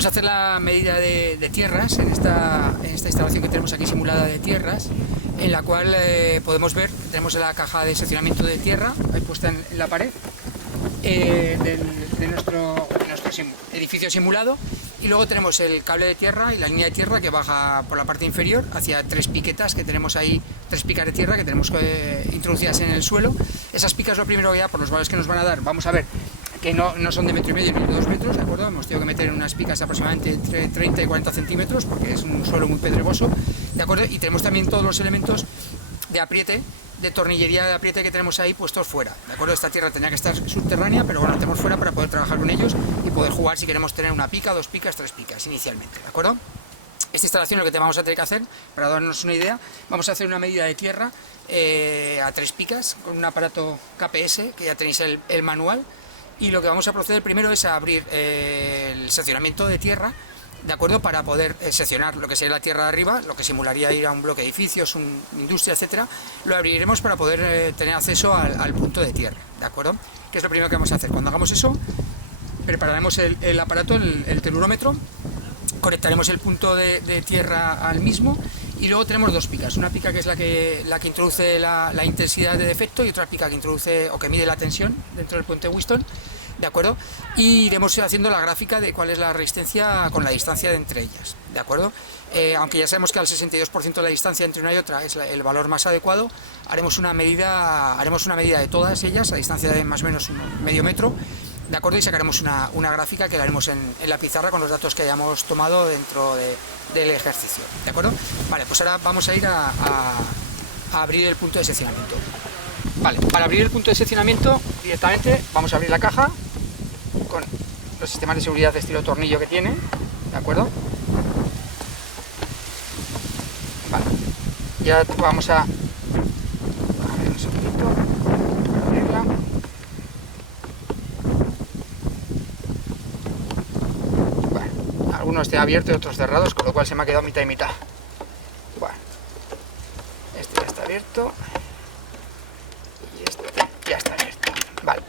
Vamos a hacer la medida de tierras en esta instalación que tenemos aquí simulada de tierras, en la cual podemos ver que tenemos la caja de seccionamiento de tierra ahí puesta en la pared de nuestro edificio simulado, y luego tenemos el cable de tierra y la línea de tierra que baja por la parte inferior hacia tres piquetas que tenemos ahí, tres picas de tierra que tenemos introducidas en el suelo. Esas picas, lo primero, ya por los valores que nos van a dar, vamos a ver que no son de 1,5 metros ni de 2 metros, ¿de acuerdo? Hemos tenido que meter unas picas aproximadamente entre 30 y 40 centímetros porque es un suelo muy pedregoso, ¿de acuerdo? Y tenemos también todos los elementos de apriete, de tornillería de apriete que tenemos ahí puestos fuera, ¿de acuerdo? Esta tierra tenía que estar subterránea, pero bueno, la tenemos fuera para poder trabajar con ellos y poder jugar si queremos tener una pica, dos picas, tres picas inicialmente, ¿de acuerdo? Esta instalación, lo que te vamos a tener que hacer, para darnos una idea, vamos a hacer una medida de tierra a tres picas con un aparato KPS, que ya tenéis el manual, y lo que vamos a proceder primero es a abrir el seccionamiento de tierra, ¿de acuerdo? Para poder seccionar lo que sería la tierra de arriba, lo que simularía ir a un bloque de edificios, una industria, etcétera. Lo abriremos para poder tener acceso al punto de tierra, ¿de acuerdo? Que es lo primero que vamos a hacer. Cuando hagamos eso, prepararemos el aparato, el telurómetro, conectaremos el punto de tierra al mismo, y luego tenemos dos picas, una pica que es la que introduce la intensidad de defecto, y otra pica que introduce o que mide la tensión dentro del puente Whiston, ¿de acuerdo? Y iremos haciendo la gráfica de cuál es la resistencia con la distancia de entre ellas, ¿de acuerdo? Aunque ya sabemos que al 62% de la distancia entre una y otra es el valor más adecuado, haremos una medida de todas ellas a distancia de más o menos medio metro, ¿de acuerdo? Y sacaremos una gráfica que la haremos en la pizarra con los datos que hayamos tomado dentro del ejercicio, ¿de acuerdo? Vale, pues ahora vamos a ir a abrir el punto de seccionamiento. Vale, para abrir el punto de seccionamiento directamente vamos a abrir la caja con los sistemas de seguridad de estilo tornillo que tiene, ¿de acuerdo? Vale, ya vamos a abrir un segundito para abrirla. Bueno, algunos están abiertos y otros cerrados, con lo cual se me ha quedado mitad y mitad. Bueno, este ya está abierto y este ya está abierto. Vale.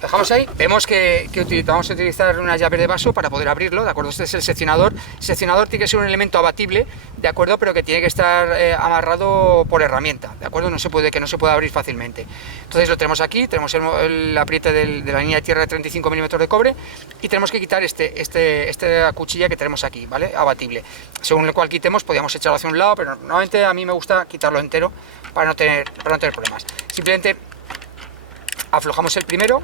Dejamos ahí, vemos que vamos a utilizar una llave de vaso para poder abrirlo, ¿de acuerdo? Este es el seccionador. El seccionador tiene que ser un elemento abatible, ¿de acuerdo? Pero que tiene que estar amarrado por herramienta, ¿de acuerdo? Que no se puede abrir fácilmente. Entonces lo tenemos aquí, tenemos el apriete de la línea de tierra de 35 milímetros de cobre, y tenemos que quitar esta cuchilla que tenemos aquí, ¿vale? Abatible. Según el cual quitemos, podríamos echarlo hacia un lado, pero normalmente a mí me gusta quitarlo entero para no tener problemas. Simplemente aflojamos el primero,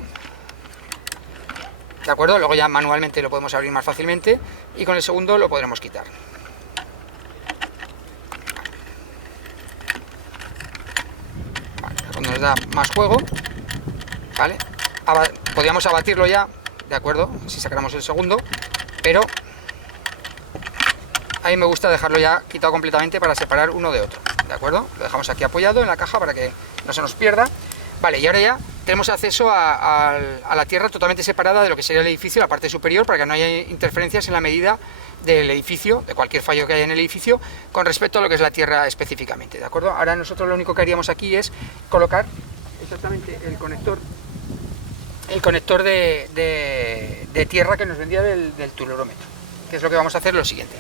¿de acuerdo? Luego ya manualmente lo podemos abrir más fácilmente, y con el segundo lo podremos quitar. Vale, cuando nos da más juego, ¿vale? Podríamos abatirlo ya, ¿de acuerdo? Si sacáramos el segundo, pero a mí me gusta dejarlo ya quitado completamente para separar uno de otro, ¿de acuerdo? Lo dejamos aquí apoyado en la caja para que no se nos pierda. Vale, y ahora ya tenemos acceso a la tierra totalmente separada de lo que sería el edificio, la parte superior, para que no haya interferencias en la medida del edificio, de cualquier fallo que haya en el edificio, con respecto a lo que es la tierra específicamente, ¿de acuerdo? Ahora nosotros lo único que haríamos aquí es colocar exactamente el conector de tierra que nos vendía del telurómetro, que es lo que vamos a hacer lo siguiente.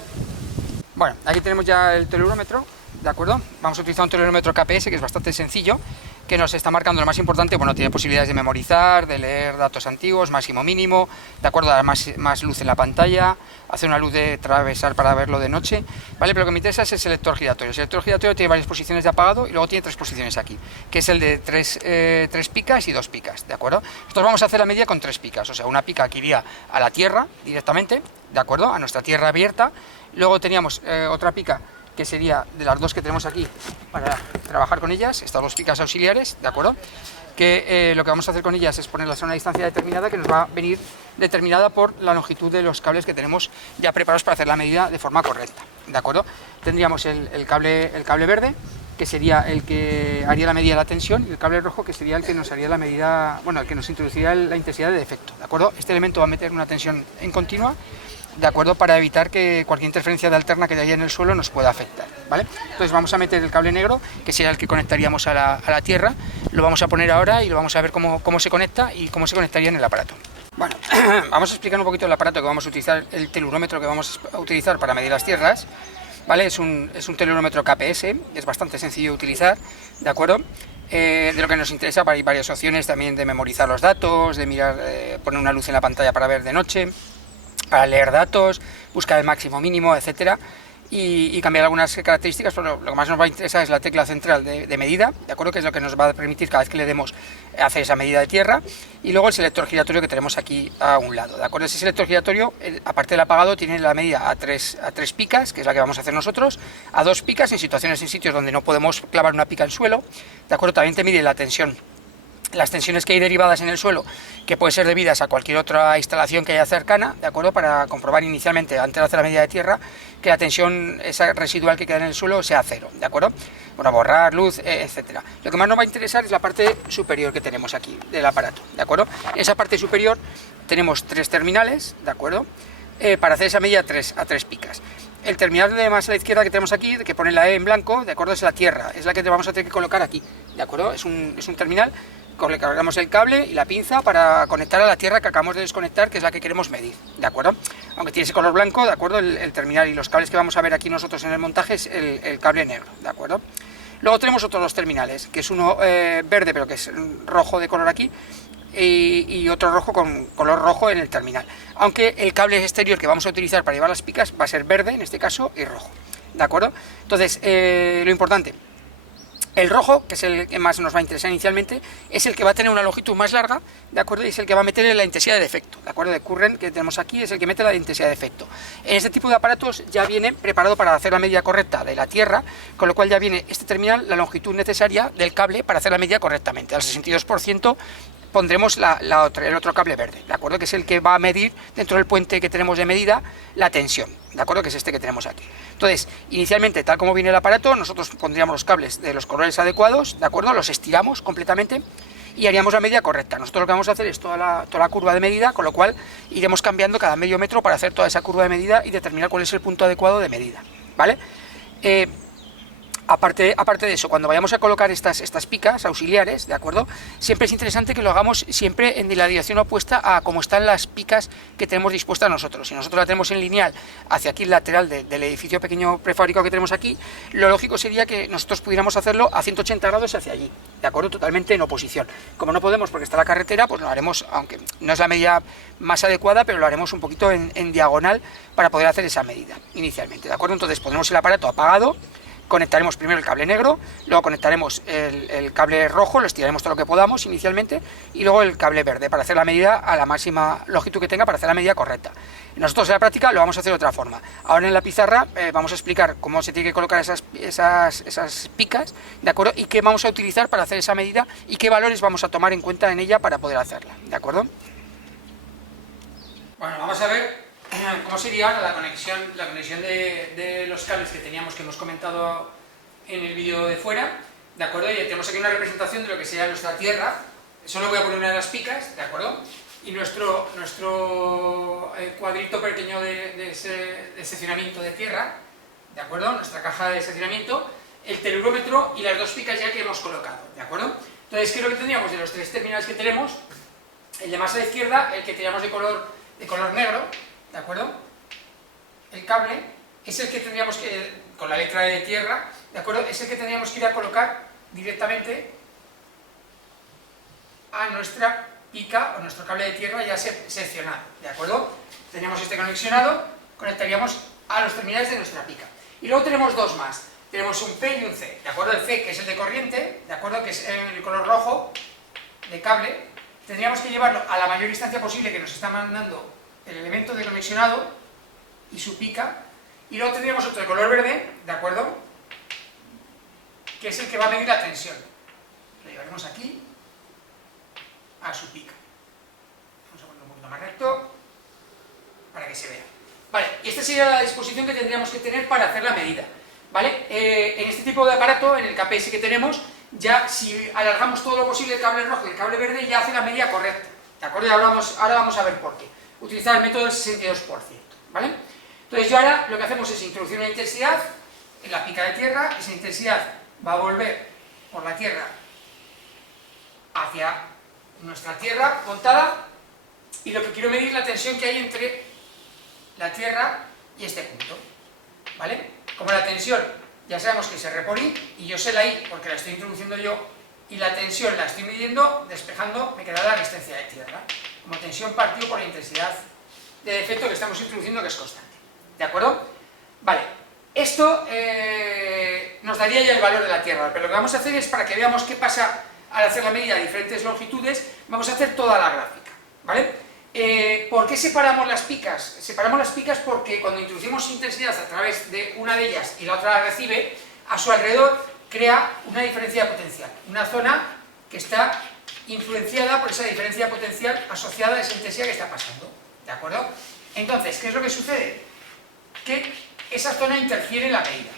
Bueno, aquí tenemos ya el telurómetro, ¿de acuerdo? Vamos a utilizar un telurómetro KPS, que es bastante sencillo, que nos está marcando lo más importante. Bueno, tiene posibilidades de memorizar, de leer datos antiguos, máximo, mínimo, de acuerdo, dar más luz en la pantalla, hacer una luz de atravesar para verlo de noche, ¿vale? Pero lo que me interesa es el selector giratorio. El selector giratorio tiene varias posiciones de apagado y luego tiene tres posiciones aquí, que es el de tres picas y dos picas, ¿de acuerdo? Nosotros vamos a hacer la medida con tres picas, o sea, una pica que iría a la tierra directamente, ¿de acuerdo? A nuestra tierra abierta. Luego teníamos otra pica que sería de las dos que tenemos aquí para trabajar con ellas, estas dos picas auxiliares, ¿de acuerdo? Que lo que vamos a hacer con ellas es ponerlas a una distancia determinada que nos va a venir determinada por la longitud de los cables que tenemos ya preparados para hacer la medida de forma correcta, ¿de acuerdo? Tendríamos el cable verde, que sería el que haría la medida de la tensión, y el cable rojo, que sería el que nos haría la medida, bueno, el que nos introduciría la intensidad de defecto, ¿de acuerdo? Este elemento va a meter una tensión en continua, ¿de acuerdo? Para evitar que cualquier interferencia de alterna que haya en el suelo nos pueda afectar, ¿vale? Entonces vamos a meter el cable negro, que sería el que conectaríamos a la tierra, lo vamos a poner ahora y lo vamos a ver cómo se conecta y cómo se conectaría en el aparato. Bueno, vamos a explicar un poquito el aparato que vamos a utilizar, el telurómetro que vamos a utilizar para medir las tierras, ¿vale? Es un telurómetro KPS, es bastante sencillo de utilizar, ¿de acuerdo? De lo que nos interesa, hay varias opciones también de memorizar los datos, de mirar, poner una luz en la pantalla para ver de noche, para leer datos, buscar el máximo mínimo, etcétera. Y cambiar algunas características, pero lo que más nos va a interesar es la tecla central de medida, ¿de acuerdo? Que es lo que nos va a permitir cada vez que le demos hacer esa medida de tierra, y luego el selector giratorio que tenemos aquí a un lado, ¿de acuerdo? Ese selector giratorio, aparte del apagado, tiene la medida a tres picas, que es la que vamos a hacer nosotros, a 2 picas en situaciones, en sitios donde no podemos clavar una pica en suelo, ¿de acuerdo? También te mide la tensión, las tensiones que hay derivadas en el suelo, que pueden ser debidas a cualquier otra instalación que haya cercana, ¿de acuerdo? Para comprobar inicialmente, antes de hacer la medida de tierra, que la tensión esa residual que queda en el suelo sea cero, ¿de acuerdo? Para borrar, luz, etcétera. Lo que más nos va a interesar es la parte superior que tenemos aquí del aparato, ¿de acuerdo? En esa parte superior tenemos 3 terminales, ¿de acuerdo? Para hacer esa medida a 3 picas. El terminal de más a la izquierda que tenemos aquí, que pone la E en blanco, ¿de acuerdo? Es la tierra, es la que vamos a tener que colocar aquí, ¿de acuerdo? Es un terminal. Le cargamos el cable y la pinza para conectar a la tierra que acabamos de desconectar, que es la que queremos medir, ¿de acuerdo? Aunque tiene ese color blanco, ¿de acuerdo? El terminal y los cables que vamos a ver aquí nosotros en el montaje es el cable negro, ¿de acuerdo? Luego tenemos otros 2 terminales, que es uno verde, pero que es rojo de color aquí, y otro rojo con color rojo en el terminal. Aunque el cable exterior que vamos a utilizar para llevar las picas va a ser verde, en este caso, y rojo, ¿de acuerdo? Entonces, lo importante, el rojo, que es el que más nos va a interesar inicialmente, es el que va a tener una longitud más larga, ¿de acuerdo? Y es el que va a meter la intensidad de efecto, ¿de acuerdo? De current que tenemos aquí es el que mete la intensidad de efecto. En este tipo de aparatos ya viene preparado para hacer la medida correcta de la tierra, con lo cual ya viene este terminal, la longitud necesaria del cable para hacer la medida correctamente. Al 62% pondremos el otro cable verde, ¿de acuerdo? Que es el que va a medir dentro del puente que tenemos de medida la tensión, ¿de acuerdo? Que es este que tenemos aquí. Entonces, inicialmente, tal como viene el aparato, nosotros pondríamos los cables de los colores adecuados, ¿de acuerdo? Los estiramos completamente y haríamos la medida correcta. Nosotros lo que vamos a hacer es toda la curva de medida, con lo cual iremos cambiando cada medio metro para hacer toda esa curva de medida y determinar cuál es el punto adecuado de medida, ¿vale? Aparte de eso, cuando vayamos a colocar estas picas auxiliares, ¿de acuerdo? Siempre es interesante que lo hagamos siempre en la dirección opuesta a como están las picas que tenemos dispuestas nosotros. Si nosotros la tenemos en lineal hacia aquí el lateral del edificio pequeño prefabricado que tenemos aquí, lo lógico sería que nosotros pudiéramos hacerlo a 180 grados hacia allí, ¿de acuerdo? Totalmente en oposición. Como no podemos porque está la carretera, pues lo haremos, aunque no es la medida más adecuada, pero lo haremos un poquito en diagonal para poder hacer esa medida inicialmente, ¿de acuerdo? Entonces pondremos el aparato apagado, conectaremos primero el cable negro, luego conectaremos el cable rojo, lo estiraremos todo lo que podamos inicialmente, y luego el cable verde para hacer la medida a la máxima longitud que tenga para hacer la medida correcta. Nosotros en la práctica lo vamos a hacer de otra forma. Ahora en la pizarra vamos a explicar cómo se tiene que colocar esas picas, ¿de acuerdo? Y qué vamos a utilizar para hacer esa medida y qué valores vamos a tomar en cuenta en ella para poder hacerla, ¿de acuerdo? Bueno, vamos a ver cómo sería la conexión de los cables que teníamos, que hemos comentado en el vídeo de fuera, ¿de acuerdo? Y tenemos aquí una representación de lo que sería nuestra tierra. Solo voy a poner una de las picas, ¿de acuerdo? Y nuestro cuadrito pequeño de seccionamiento de tierra, ¿de acuerdo? Nuestra caja de seccionamiento, el telurómetro y las 2 picas ya que hemos colocado, ¿de acuerdo? Entonces, ¿qué es lo que tendríamos de los 3 terminales que tenemos? El de más a la izquierda, el que teníamos de color negro, ¿de acuerdo? El cable es el que tendríamos que, con la letra E de tierra, ¿de acuerdo? Es el que tendríamos que ir a colocar directamente a nuestra pica o nuestro cable de tierra ya seccionado, ¿de acuerdo? Teníamos este conexionado, conectaríamos a los terminales de nuestra pica. Y luego tenemos 2 más, tenemos un P y un C, ¿de acuerdo? El C, que es el de corriente, ¿de acuerdo? Que es el color rojo de cable, tendríamos que llevarlo a la mayor distancia posible que nos está mandando el elemento de conexionado y su pica, y luego tendríamos otro de color verde, ¿de acuerdo? Que es el que va a medir la tensión. Lo llevaremos aquí a su pica. Vamos a ponerlo un poquito más recto para que se vea. Vale, y esta sería la disposición que tendríamos que tener para hacer la medida, ¿vale? En este tipo de aparato, en el KPS que tenemos, ya si alargamos todo lo posible el cable rojo y el cable verde, ya hace la medida correcta, ¿de acuerdo? Y ahora vamos a ver por qué. Utilizar el método del 62%, ¿vale? Entonces yo ahora lo que hacemos es introducir una intensidad en la pica de tierra, esa intensidad va a volver por la tierra hacia nuestra tierra montada, y lo que quiero medir es la tensión que hay entre la tierra y este punto, ¿vale? Como la tensión ya sabemos que se por I, y yo sé la I porque la estoy introduciendo yo, y la tensión la estoy midiendo, despejando, me quedará la resistencia de tierra, como tensión partido por la intensidad de defecto que estamos introduciendo, que es constante, ¿de acuerdo? Vale, esto nos daría ya el valor de la tierra, pero lo que vamos a hacer es, para que veamos qué pasa al hacer la medida a diferentes longitudes, vamos a hacer toda la gráfica, ¿vale? ¿Por qué separamos las picas? Separamos las picas porque cuando introducimos intensidad a través de una de ellas y la otra la recibe, a su alrededor crea una diferencia de potencial, una zona que está influenciada por esa diferencia de potencial asociada a esa intensidad que está pasando, ¿de acuerdo? Entonces, ¿qué es lo que sucede? Que esa zona interfiere en la medida.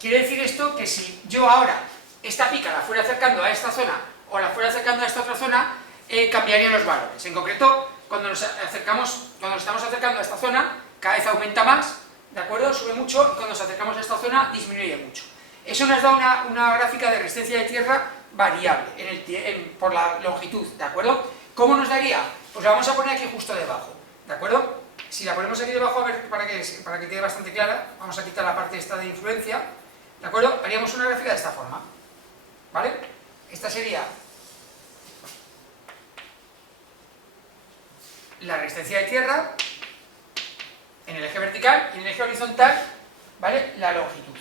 Quiere decir esto que si yo ahora esta pica la fuera acercando a esta zona o la fuera acercando a esta otra zona, cambiarían los valores. En concreto, cuando nos estamos acercando a esta zona, cada vez aumenta más, ¿de acuerdo? Sube mucho, y cuando nos acercamos a esta zona, disminuye mucho. Eso nos da una gráfica de resistencia de tierra variable por la longitud, ¿de acuerdo? ¿Cómo nos daría? Pues la vamos a poner aquí justo debajo, ¿de acuerdo? Si la ponemos aquí debajo, a ver, para que quede bastante clara, vamos a quitar la parte esta de influencia, ¿de acuerdo? Haríamos una gráfica de esta forma, ¿vale? Esta sería la resistencia de tierra en el eje vertical, y en el eje horizontal, ¿vale?, la longitud.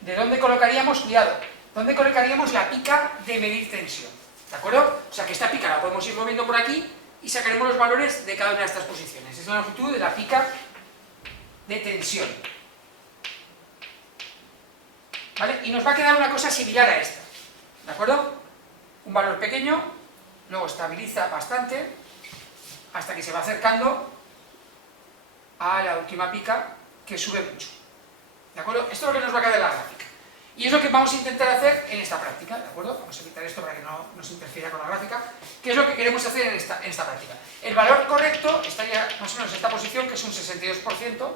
¿De dónde colocaríamos? Cuidado, ¿dónde colocaríamos la pica de medir tensión? ¿De acuerdo? O sea que esta pica la podemos ir moviendo por aquí y sacaremos los valores de cada una de estas posiciones. Es la longitud de la pica de tensión, ¿vale? Y nos va a quedar una cosa similar a esta, ¿de acuerdo? Un valor pequeño, luego estabiliza bastante, hasta que se va acercando a la última pica, que sube mucho, ¿de acuerdo? Esto es lo que nos va a quedar en la gráfica, y es lo que vamos a intentar hacer en esta práctica, ¿de acuerdo? Vamos a quitar esto para que no nos interfiera con la gráfica, que es lo que queremos hacer en esta práctica. El valor correcto estaría más o menos en esta posición, que es un 62%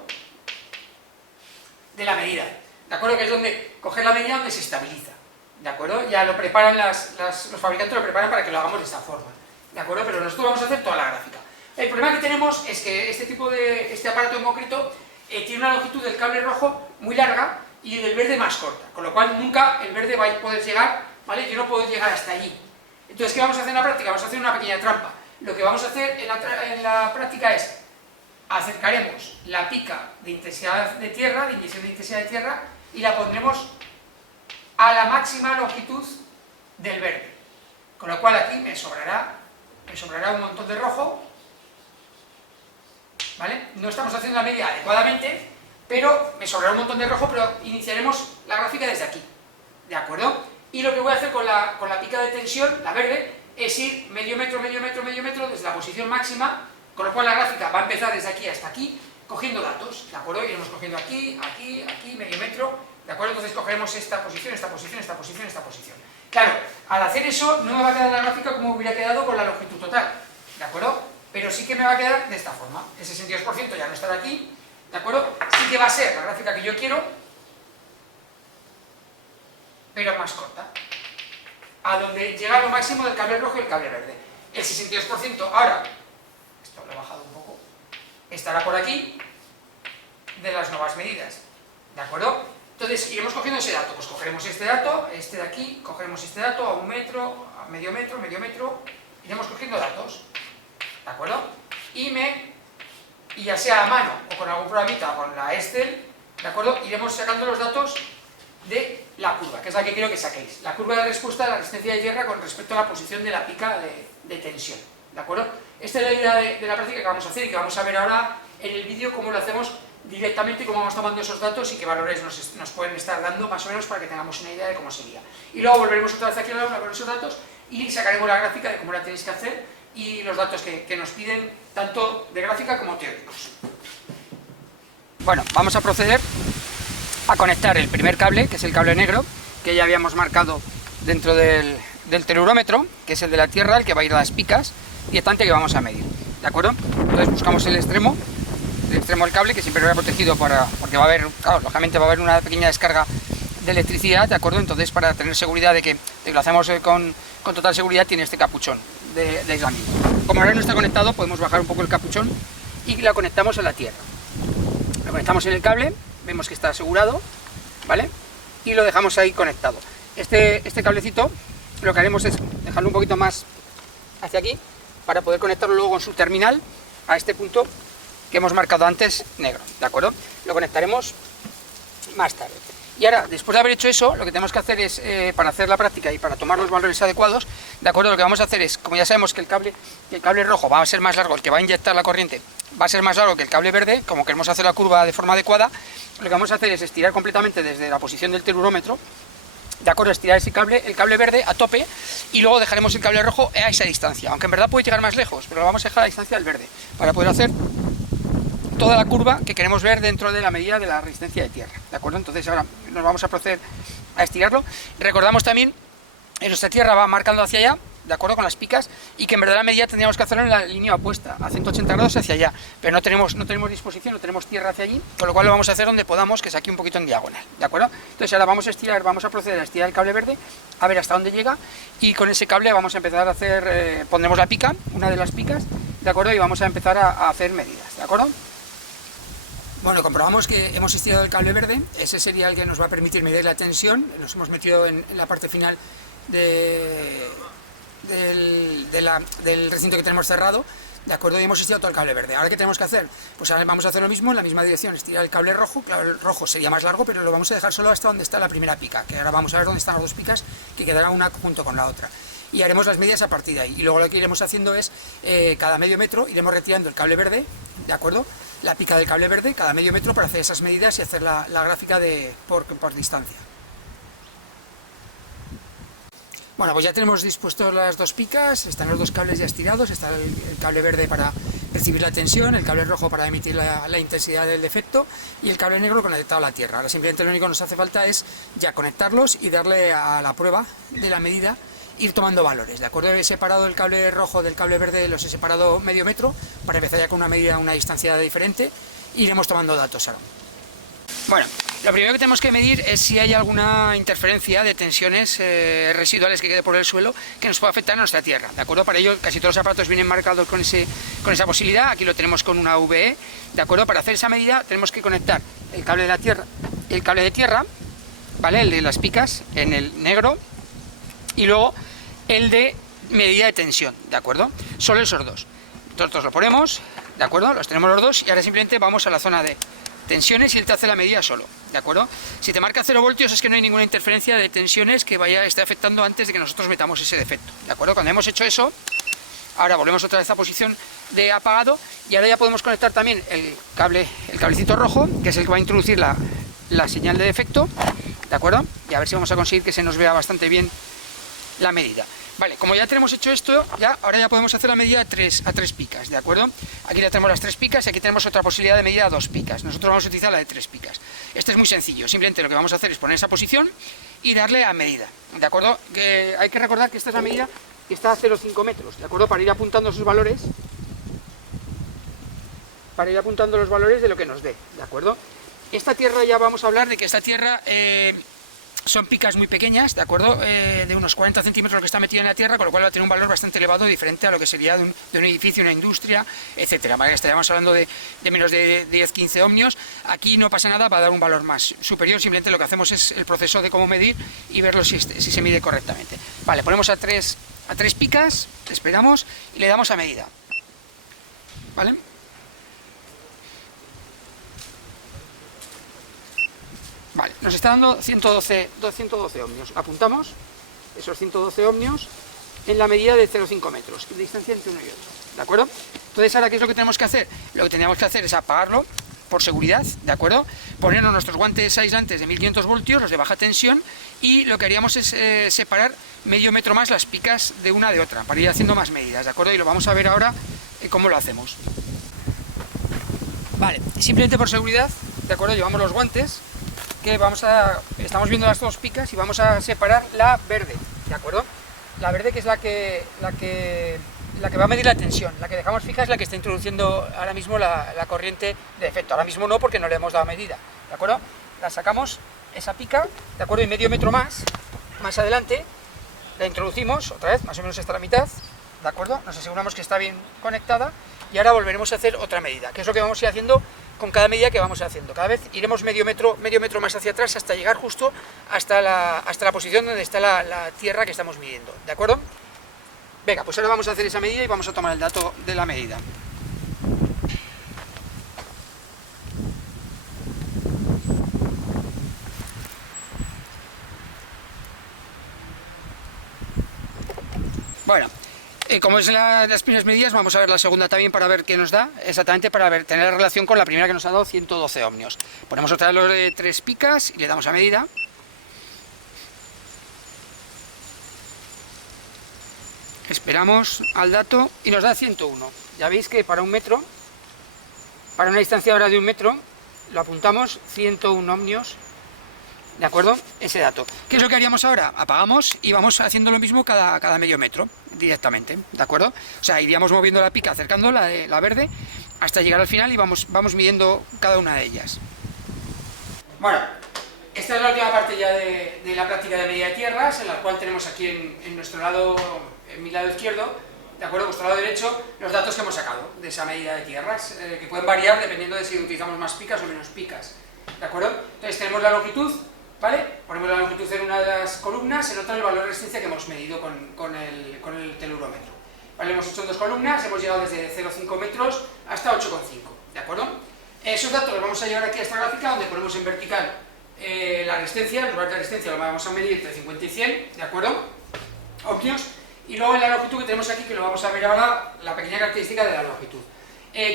de la medida, ¿de acuerdo? Que es donde coger la medida donde se estabiliza, ¿de acuerdo? Ya lo preparan los fabricantes lo preparan para que lo hagamos de esta forma, ¿de acuerdo? Pero nosotros vamos a hacer toda la gráfica. El problema que tenemos es que este aparato en concreto tiene una longitud del cable rojo muy larga y del verde más corta, con lo cual nunca el verde va a poder llegar, ¿vale? Yo no puedo llegar hasta allí. Entonces, ¿qué vamos a hacer en la práctica? Vamos a hacer una pequeña trampa. Lo que vamos a hacer en la práctica es acercaremos la pica de intensidad de tierra, de inyección de intensidad de tierra, y la pondremos a la máxima longitud del verde, con lo cual aquí me sobrará un montón de rojo, ¿vale? No estamos haciendo la medida adecuadamente, pero me sobrará un montón de rojo, pero iniciaremos la gráfica desde aquí, ¿de acuerdo? Y lo que voy a hacer con la pica de tensión, la verde, es ir medio metro, desde la posición máxima, con lo cual la gráfica va a empezar desde aquí hasta aquí, cogiendo datos, ¿de acuerdo? Iremos cogiendo aquí, medio metro, ¿de acuerdo? Entonces cogeremos esta posición. Claro, al hacer eso no me va a quedar la gráfica como hubiera quedado con la longitud total, ¿de acuerdo? Pero sí que me va a quedar de esta forma. El 62% ya no estará aquí, ¿de acuerdo? Sí que va a ser la gráfica que yo quiero, pero más corta, a donde llega lo máximo del cable rojo y el cable verde. El 62% ahora, esto lo he bajado un poco, estará por aquí, de las nuevas medidas, ¿de acuerdo? Entonces iremos cogiendo ese dato, pues cogeremos este dato, este de aquí, cogeremos este dato a 1 metro, a medio metro, iremos cogiendo datos, ¿de acuerdo? Y ya sea a mano o con algún programita o con la Excel, ¿de acuerdo? Iremos sacando los datos de la curva, que es la que quiero que saquéis, la curva de respuesta de la resistencia de tierra con respecto a la posición de la pica de tensión, ¿de acuerdo? Esta es la idea de la práctica que vamos a hacer y que vamos a ver ahora en el vídeo cómo lo hacemos directamente, cómo vamos tomando esos datos y qué valores nos pueden estar dando más o menos para que tengamos una idea de cómo sería. Y luego volveremos otra vez aquí a la aula con esos datos y sacaremos la gráfica de cómo la tenéis que hacer y los datos que nos piden, tanto de gráfica como teóricos. Bueno, vamos a proceder a conectar el primer cable, que es el cable negro, que ya habíamos marcado dentro del telurómetro, que es el de la tierra, el que va a ir a las picas, y el tante que vamos a medir, ¿de acuerdo? Entonces buscamos el extremo del cable, que siempre lo he protegido porque va a haber, claro, lógicamente va a haber una pequeña descarga de electricidad, ¿de acuerdo? Entonces, para tener seguridad de que lo hacemos con total seguridad, tiene este capuchón de aislamiento. como ahora no está conectado, podemos bajar un poco el capuchón y la conectamos a la tierra. Lo conectamos en el cable, vemos que está asegurado, ¿vale? Y lo dejamos ahí conectado. Este cablecito lo que haremos es dejarlo un poquito más hacia aquí para poder conectarlo luego con su terminal a este punto que hemos marcado antes negro, ¿de acuerdo? Lo conectaremos más tarde. Y ahora, después de haber hecho eso, lo que tenemos que hacer es, para hacer la práctica y para tomar los valores adecuados, ¿de acuerdo? Lo que vamos a hacer es, como ya sabemos que el cable rojo va a ser más largo, el que va a inyectar la corriente va a ser más largo que el cable verde, como queremos hacer la curva de forma adecuada, lo que vamos a hacer es estirar completamente desde la posición del telurómetro, ¿de acuerdo? Estirar ese cable, el cable verde a tope, y luego dejaremos el cable rojo a esa distancia, aunque en verdad puede llegar más lejos, pero lo vamos a dejar a la distancia del verde, para poder hacer toda la curva que queremos ver dentro de la medida de la resistencia de tierra, ¿de acuerdo? Entonces ahora nos vamos a proceder a estirarlo. Recordamos también que nuestra tierra va marcando hacia allá, ¿de acuerdo? Con las picas, y que en verdad la medida tendríamos que hacerlo en la línea opuesta, a 180 grados hacia allá, pero no tenemos disposición, no tenemos tierra hacia allí, con lo cual lo vamos a hacer donde podamos, que es aquí un poquito en diagonal, ¿de acuerdo? Entonces ahora vamos a proceder a estirar el cable verde, a ver hasta dónde llega, y con ese cable vamos a empezar a hacer, pondremos la pica, una de las picas, ¿de acuerdo? Y vamos a empezar a hacer medidas, ¿de acuerdo? Bueno, comprobamos que hemos estirado el cable verde, ese sería el que nos va a permitir medir la tensión, nos hemos metido en la parte final del recinto que tenemos cerrado, ¿de acuerdo? Y hemos estirado todo el cable verde. ¿Ahora qué tenemos que hacer? Pues ahora vamos a hacer lo mismo en la misma dirección, estirar el cable rojo. Claro, el rojo sería más largo, pero lo vamos a dejar solo hasta donde está la primera pica, que ahora vamos a ver dónde están las dos picas, que quedará una junto con la otra. Y haremos las medidas a partir de ahí. Y luego lo que iremos haciendo es, cada medio metro, iremos retirando el cable verde, ¿de acuerdo? La pica del cable verde, cada medio metro, para hacer esas medidas y hacer la gráfica por distancia. Bueno, pues ya tenemos dispuestos las dos picas, están los dos cables ya estirados, está el cable verde para recibir la tensión, el cable rojo para emitir la intensidad del defecto y el cable negro conectado a la tierra. Ahora simplemente lo único que nos hace falta es ya conectarlos y darle a la prueba de la medida, ir tomando valores, ¿de acuerdo? He separado el cable rojo del cable verde, los he separado medio metro para empezar ya con una medida, una distancia diferente, e iremos tomando datos ahora. Bueno, lo primero que tenemos que medir es si hay alguna interferencia de tensiones residuales que quede por el suelo que nos pueda afectar a nuestra tierra, ¿de acuerdo? Para ello casi todos los aparatos vienen marcados con esa posibilidad, aquí lo tenemos con una VE, ¿de acuerdo? Para hacer esa medida tenemos que conectar el cable de la tierra, el cable de tierra, ¿vale? El de las picas en el negro y luego el de medida de tensión, ¿de acuerdo? Solo esos dos. Nosotros lo ponemos, ¿de acuerdo? Los tenemos los dos y ahora simplemente vamos a la zona de tensiones y él te hace la medida solo, ¿de acuerdo? Si te marca 0 voltios es que no hay ninguna interferencia de tensiones que esté afectando antes de que nosotros metamos ese defecto, ¿de acuerdo? Cuando hemos hecho eso, ahora volvemos otra vez a posición de apagado y ahora ya podemos conectar también el cablecito rojo, que es el que va a introducir la señal de defecto, ¿de acuerdo? Y a ver si vamos a conseguir que se nos vea bastante bien la medida. Vale, como ya tenemos hecho esto, ahora ya podemos hacer la medida a tres picas, ¿de acuerdo? Aquí ya tenemos las 3 picas y aquí tenemos otra posibilidad de medida a 2 picas. Nosotros vamos a utilizar la de 3 picas. Esto es muy sencillo, simplemente lo que vamos a hacer es poner esa posición y darle a medida, ¿de acuerdo? Que hay que recordar que esta es la medida que está a 0,5 metros, ¿de acuerdo? Para ir apuntando esos valores, de lo que nos dé, ¿de acuerdo? Esta tierra ya vamos a hablar de que esta tierra son picas muy pequeñas, ¿de acuerdo? De unos 40 centímetros lo que está metido en la tierra, con lo cual va a tener un valor bastante elevado, diferente a lo que sería de un edificio, una industria, etcétera, ¿vale? Estaríamos hablando de menos de 10-15 ohmios. Aquí no pasa nada, va a dar un valor más superior, simplemente lo que hacemos es el proceso de cómo medir y verlo si se mide correctamente. Vale, ponemos a tres picas, esperamos y le damos a medida, ¿vale? Vale, nos está dando 112 ohmios. Apuntamos esos 112 ohmios en la medida de 0,5 metros, de distancia entre uno y otro, ¿de acuerdo? Entonces, ahora, ¿qué es lo que tenemos que hacer? Lo que tendríamos que hacer es apagarlo por seguridad, ¿de acuerdo? Ponernos nuestros guantes aislantes de 1500 voltios, los de baja tensión, y lo que haríamos es separar medio metro más las picas de una de otra, para ir haciendo más medidas, ¿de acuerdo? Y lo vamos a ver ahora cómo lo hacemos. Vale, simplemente por seguridad, ¿de acuerdo? Llevamos los guantes, que estamos viendo las 2 picas y vamos a separar la verde, ¿de acuerdo? La verde, que es la que va a medir la tensión, la que dejamos fija es la que está introduciendo ahora mismo la corriente de efecto. Ahora mismo no, porque no le hemos dado medida, ¿de acuerdo? La sacamos, esa pica, ¿de acuerdo? Y medio metro más adelante, la introducimos, otra vez, más o menos hasta la mitad, ¿de acuerdo? Nos aseguramos que está bien conectada y ahora volveremos a hacer otra medida, que es lo que vamos a ir haciendo con cada medida que vamos haciendo. Cada vez iremos medio metro más hacia atrás hasta llegar justo hasta la posición donde está la tierra que estamos midiendo, ¿de acuerdo? Venga, pues ahora vamos a hacer esa medida y vamos a tomar el dato de la medida. Bueno, como es las primeras medidas, vamos a ver la segunda también para ver qué nos da, exactamente para tener la relación con la primera que nos ha dado 112 ohmios. Ponemos otra vez los de 3 picas y le damos a medida. Esperamos al dato y nos da 101. Ya veis que para un metro, para una distancia ahora de 1 metro, lo apuntamos 101 ohmios. ¿De acuerdo? Ese dato. ¿Qué es lo que haríamos ahora? Apagamos y vamos haciendo lo mismo cada medio metro, directamente, ¿de acuerdo? O sea, iríamos moviendo la pica, acercando la verde, hasta llegar al final y vamos midiendo cada una de ellas. Bueno, esta es la última parte ya de la práctica de medida de tierras, en la cual tenemos aquí en nuestro lado, en mi lado izquierdo, de acuerdo, vuestro lado derecho, los datos que hemos sacado de esa medida de tierras, que pueden variar dependiendo de si utilizamos más picas o menos picas, ¿de acuerdo? Entonces tenemos la longitud, ¿vale? Ponemos la longitud en una de las columnas, en otra el valor de resistencia que hemos medido con el telurómetro. ¿Vale? Hemos hecho en 2 columnas, hemos llegado desde 0,5 metros hasta 8,5, ¿de acuerdo? Esos datos los vamos a llevar aquí a esta gráfica, donde ponemos en vertical la resistencia, los valores de resistencia los vamos a medir entre 50 y 100, ¿de acuerdo? Ohmios. Y luego en la longitud que tenemos aquí, que lo vamos a ver ahora, la pequeña característica de la longitud.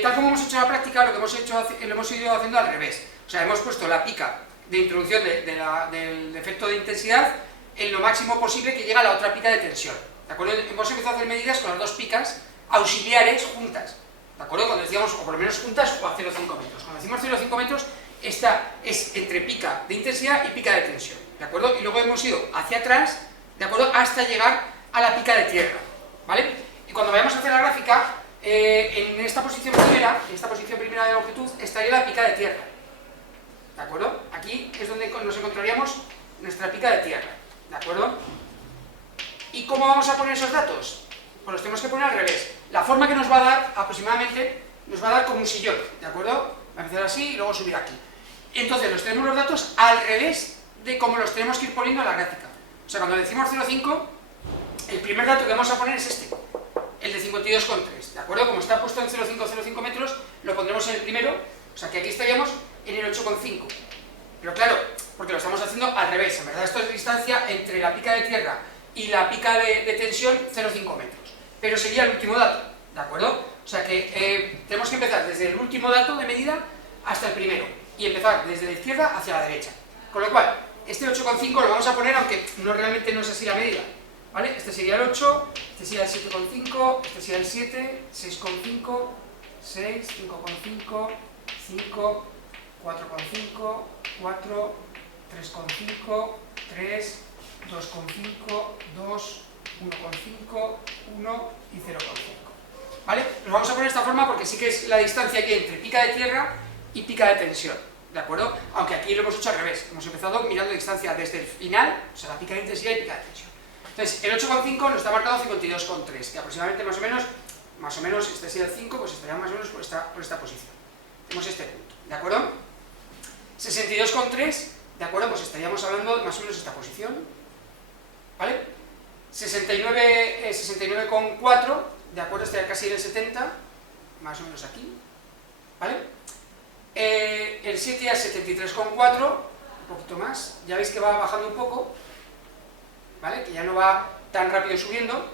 Tal como hemos hecho la práctica, lo hemos ido haciendo al revés. O sea, hemos puesto la pica de introducción del efecto de intensidad en lo máximo posible que llega a la otra pica de tensión, ¿de acuerdo? Hemos empezado a hacer medidas con las 2 picas auxiliares juntas, ¿de acuerdo? Cuando decíamos, o por lo menos juntas, o a 0,5 metros. Cuando decimos 0,5 metros, esta es entre pica de intensidad y pica de tensión, ¿de acuerdo? Y luego hemos ido hacia atrás, ¿de acuerdo? Hasta llegar a la pica de tierra, ¿vale? Y cuando vayamos a hacer la gráfica, en esta posición primera de longitud, estaría la pica de tierra, ¿de acuerdo? Aquí es donde nos encontraríamos nuestra pica de tierra, ¿de acuerdo? ¿Y cómo vamos a poner esos datos? Pues los tenemos que poner al revés. La forma que nos va a dar, aproximadamente, nos va a dar como un sillón, ¿de acuerdo? Va a empezar así y luego subir aquí. Entonces, nos tenemos los datos al revés de cómo los tenemos que ir poniendo en la gráfica. O sea, cuando decimos 0,5, el primer dato que vamos a poner es este, el de 52,3, ¿de acuerdo? Como está puesto en 0,5 metros, lo pondremos en el primero, o sea que aquí estaríamos en el 8,5. Pero claro, porque lo estamos haciendo al revés, en verdad esto es distancia entre la pica de tierra y la pica de tensión 0,5 metros. Pero sería el último dato, ¿de acuerdo? O sea que tenemos que empezar desde el último dato de medida hasta el primero, y empezar desde la izquierda hacia la derecha. Con lo cual, este 8,5 lo vamos a poner, aunque realmente no es así la medida, ¿vale? Este sería el 8, este sería el 7,5, este sería el 7, 6,5, 6, 5,5, 5, 4,5, 4, 3,5, 3, 2,5, 2, 1,5, 1 y 0,5. ¿Vale? Lo vamos a poner de esta forma porque sí que es la distancia que hay entre pica de tierra y pica de tensión, ¿de acuerdo? Aunque aquí lo hemos hecho al revés, hemos empezado mirando distancia desde el final, o sea, la pica de intensidad y pica de tensión. Entonces, el 8,5 nos está marcado 52,3, que aproximadamente más o menos, este sería el 5, pues estaría más o menos por esta posición. Tenemos este punto, ¿de acuerdo? 62,3, ¿de acuerdo? Pues estaríamos hablando más o menos de esta posición, ¿vale? 69,4, ¿de acuerdo? Estaría casi en el 70, más o menos aquí, ¿vale? El 7 a 73,4, un poquito más, ya veis que va bajando un poco, ¿vale? Que ya no va tan rápido subiendo.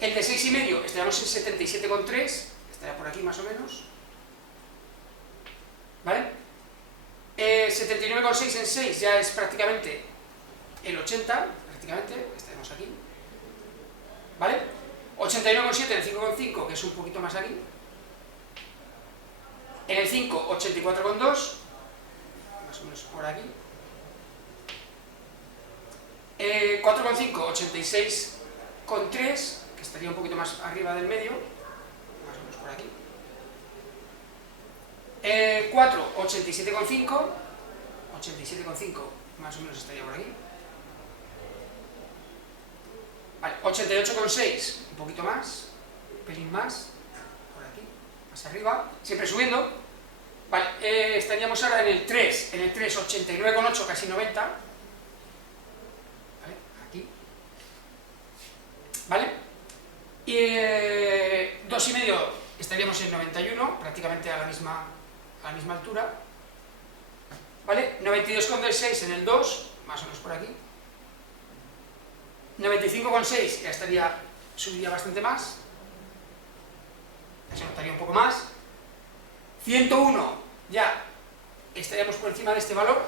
El de 6,5 estaríamos en 77,3, estaría por aquí más o menos, ¿vale? 79,6 en 6 ya es prácticamente el 80, prácticamente, estaremos aquí, ¿vale? 89,7 en el 5,5, que es un poquito más aquí. En el 5, 84,2, más o menos por aquí. 4,5, 86,3, que estaría un poquito más arriba del medio, más o menos por aquí. 4, 87,5, 87,5, más o menos estaría por aquí. Vale, 88,6, un poquito más. un pelín más, por aquí, más arriba, siempre subiendo. Vale, estaríamos ahora en el 3, 89,8, casi 90. Vale, aquí. Vale, y 2,5 estaríamos en 91, prácticamente a la misma altura. Vale, 92,6 en el 2, más o menos por aquí. 95,6 ya subiría bastante más, ya se notaría un poco más. 101 ya estaríamos por encima de este valor,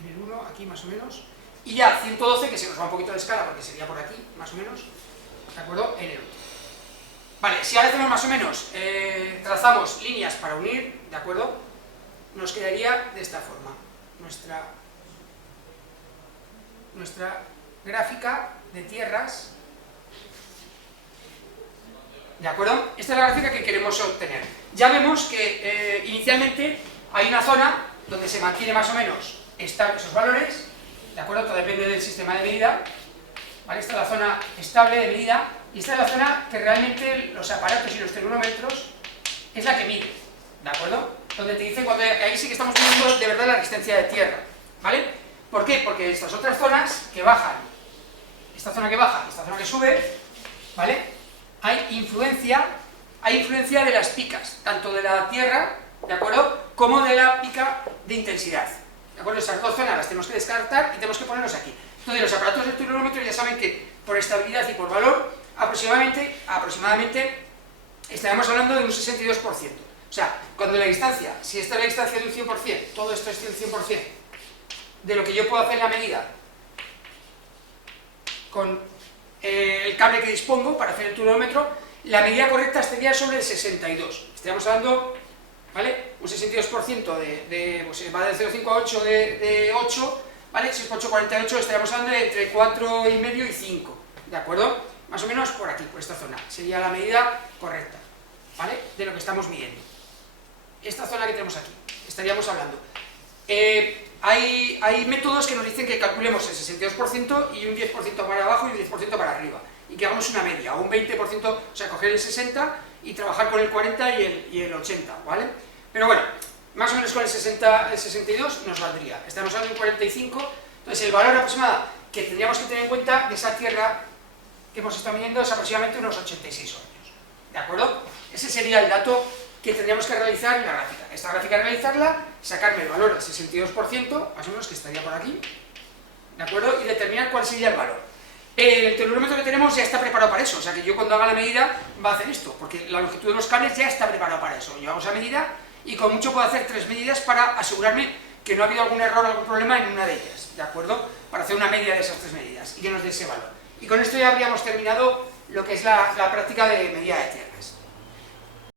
en el 1, aquí más o menos, y ya 112, que se nos va un poquito de escala porque sería por aquí, más o menos, ¿de acuerdo? En el último. Vale, si ahora hacemos más o menos, trazamos líneas para unir, ¿de acuerdo? Nos quedaría de esta forma nuestra gráfica de tierras, ¿de acuerdo? Esta es la gráfica que queremos obtener. Ya vemos que inicialmente hay una zona donde se mantiene más o menos esos valores, ¿de acuerdo? Todo depende del sistema de medida, ¿vale? Esta es la zona estable de medida, y esta es la zona que realmente los aparatos y los termómetros es la que mide, ¿de acuerdo? Donde te dicen, ahí sí que estamos midiendo de verdad la resistencia de tierra, ¿vale? ¿Por qué? Porque estas otras zonas que bajan, esta zona que baja, esta zona que sube, ¿vale? Hay influencia de las picas, tanto de la tierra, ¿de acuerdo?, como de la pica de intensidad, ¿de acuerdo? Esas dos zonas las tenemos que descartar y tenemos que ponerlos aquí. Entonces los aparatos de turulómetro ya saben que por estabilidad y por valor, aproximadamente estaremos hablando de un 62%. O sea, cuando la distancia, si esta es la distancia de un 100%, todo esto es el 100% de lo que yo puedo hacer en la medida con el cable que dispongo para hacer el turulómetro, la medida correcta estaría sobre el 62. Estaríamos hablando, ¿vale? Un 62% pues va de 0,5 a 8 de 8, ¿vale? 6 por 8, 48, estaríamos hablando de entre 4,5 y 5, ¿de acuerdo? Más o menos por aquí, por esta zona, sería la medida correcta, ¿vale? De lo que estamos midiendo. Esta zona que tenemos aquí, estaríamos hablando. Hay métodos que nos dicen que calculemos el 62% y un 10% para abajo y un 10% para arriba, y que hagamos una media, o un 20%, o sea, coger el 60 y trabajar con el 40 y el 80, ¿vale? Pero bueno, más o menos con el 62 nos valdría. Estamos hablando de un 45, entonces el valor aproximado que tendríamos que tener en cuenta de esa tierra que hemos estado midiendo es aproximadamente unos 86 años, ¿de acuerdo? Ese sería el dato que tendríamos que realizar en la gráfica. Esta gráfica, realizarla, sacarme el valor del 62%, más o menos, que estaría por aquí, ¿de acuerdo? Y determinar cuál sería el valor. El turulómetro que tenemos ya está preparado para eso, o sea que yo cuando haga la medida va a hacer esto, porque la longitud de los cables ya está preparado para eso. Yo hago esa medida y con mucho puedo hacer 3 medidas para asegurarme que no ha habido algún error o algún problema en una de ellas, ¿de acuerdo? Para hacer una media de esas 3 medidas y que nos dé ese valor. Y con esto ya habríamos terminado lo que es la práctica de medida de tierras.